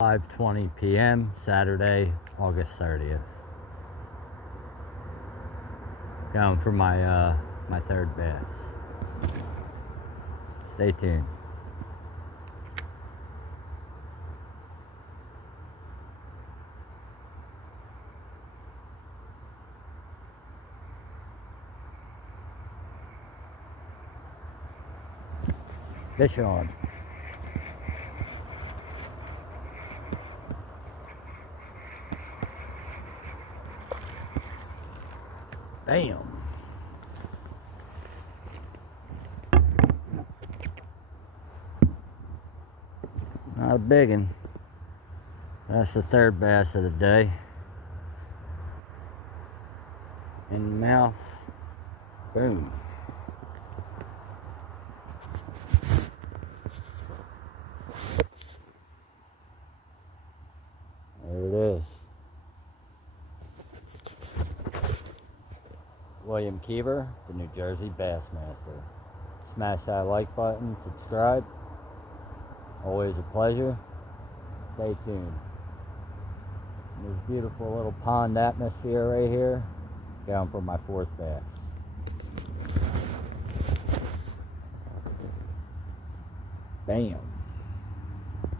5:20 p.m. Saturday, August 30th. Going for my third bass. Stay tuned. Fish on. Bam. Not a big one. That's the third bass of the day. In the mouth. Boom. There it is. William Keever, the New Jersey Bassmaster. Smash that like button, subscribe. Always a pleasure. Stay tuned. This beautiful little pond atmosphere right here. Going for my fourth bass. Bam.